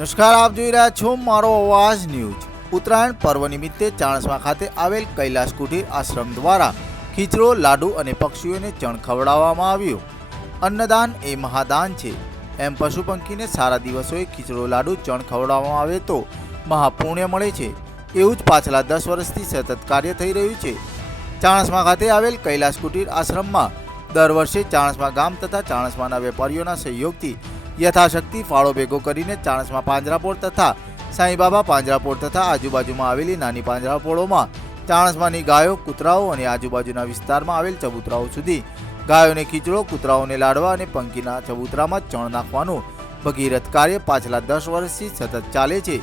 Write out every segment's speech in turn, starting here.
નમસ્કાર, આપ જોઈ રહ્યા છો મારો અવાજ ન્યૂઝ. ઉત્તરાયણ પર્વ નિમિત્તે ચાણસમા ખાતે આવેલ કૈલાસ કુટીર આશ્રમ દ્વારા ખીચડો, લાડુ અને પક્ષીઓને ચણ ખવડાવવામાં આવ્યું. અન્નદાન એ મહાદાન છે. એમ પશુ પંખીને સારા દિવસોએ ખીચડો, લાડુ, ચણ ખવડાવવામાં આવે તો મહાપુણ્ય મળે છે. એવું જ પાછલા દસ વર્ષથી સતત કાર્ય થઈ રહ્યું છે. ચાણસમા ખાતે આવેલ કૈલાસ કુટીર આશ્રમમાં દર વર્ષે ચાણસમા ગામ તથા ચાણસમાના વેપારીઓના સહયોગથી યથાશક્તિ ફાળો ભેગો કરીને ચાણસમાં પાંજરાપોળ તથા સાંઈબાબા પાંજરાપોળ તથા આજુબાજુમાં આવેલી નાની પાંજરાપોળોમાં ચાણસમાની ગાયો, કૂતરાઓ અને આજુબાજુના વિસ્તારમાં આવેલ ચબૂતરાઓ સુધી ગાયોને ખીચડો, કૂતરાઓને લાડવા અને પંખીના ચબૂતરામાં ચણ નાખવાનું ભગીરથ કાર્ય પાછલા દસ વર્ષથી સતત ચાલે છે.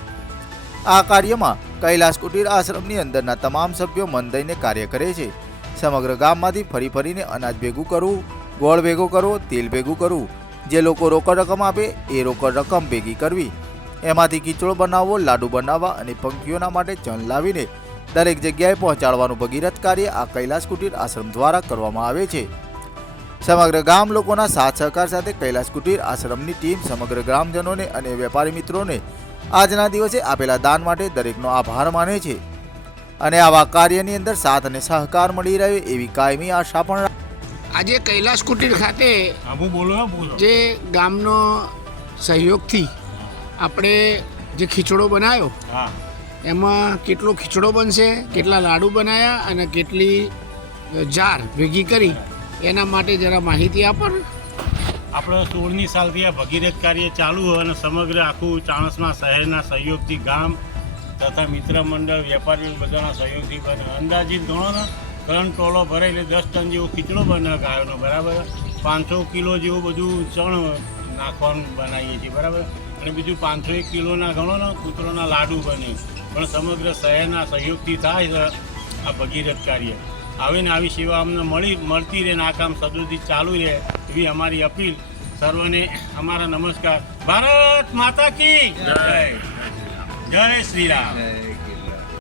આ કાર્યમાં કૈલાસ કુટીર આશ્રમની અંદરના તમામ સભ્યો મન દઈને કાર્ય કરે છે. સમગ્ર ગામમાંથી ફરી ફરીને અનાજ ભેગું કરવું, ગોળ ભેગો કરવો, તેલ ભેગું કરવું જે લોકો રોકડ રકમ આપે, એ રોકડ રકમ ભેગી કરવી. એમાંથી કિચડો બનાવવો, લાડુ બનાવવા અને પંખીઓના માટે ચણ લાવીને દરેક જગ્યાએ પહોંચાડવાનું ભગીરથ કાર્ય આ કૈલાસ કુટીર આશ્રમ દ્વારા કરવામાં આવે છે. સમગ્ર ગામ લોકોના સાથ સહકાર સાથે કૈલાસ કુટીર આશ્રમની ટીમ સમગ્ર ગ્રામજનોને અને વેપારી મિત્રોને આજના દિવસે આપેલા દાન માટે દરેકનો આભાર માને છે. અને આવા કાર્યની અંદર સાથ અને સહકાર મળી રહે એવી કાયમી આશા પણ આજે કૈલાસ કુટીર ખાતે જે ગામનો સહયોગથી આપણે જે ખીચડો બનાવ્યો હા. એમાં કેટલો ખીચડો બનશે કેટલા લાડુ બનાવ્યા અને કેટલી જાર ભેગી કરી એના માટે જરા માહિતી આપો ને. આપણે સોળની સાલથી આ ભગીરથ કાર્ય ચાલુ હોય અને સમગ્ર આખું ચાણસમા શહેરના સહયોગથી ગામ તથા મિત્ર મંડળ વેપારીઓ બધાના સહયોગથી અંદાજિત ગણો ને. ત્રણ ટોલો ભરે એટલે દસ ટન જેવો ખીચડો બને ગાયોનો, બરાબર? પાંચસો કિલો જેવું બધું ચણ નાખવાનું બનાવીએ છીએ, બરાબર? અને બીજું પાંચસો એક કિલોના ગણો ને કૂતરોના લાડુ બને. પણ સમગ્ર શહેરના સહયોગથી થાય છે આ ભગીરથ કાર્ય. આવીને આવી સેવા અમને મળી, મળતી રહે આ કામ સદુથી ચાલુ રહે એવી અમારી અપીલ. સર્વને અમારા નમસ્કાર. ભારત માતા કી જય. જય શ્રી રામ.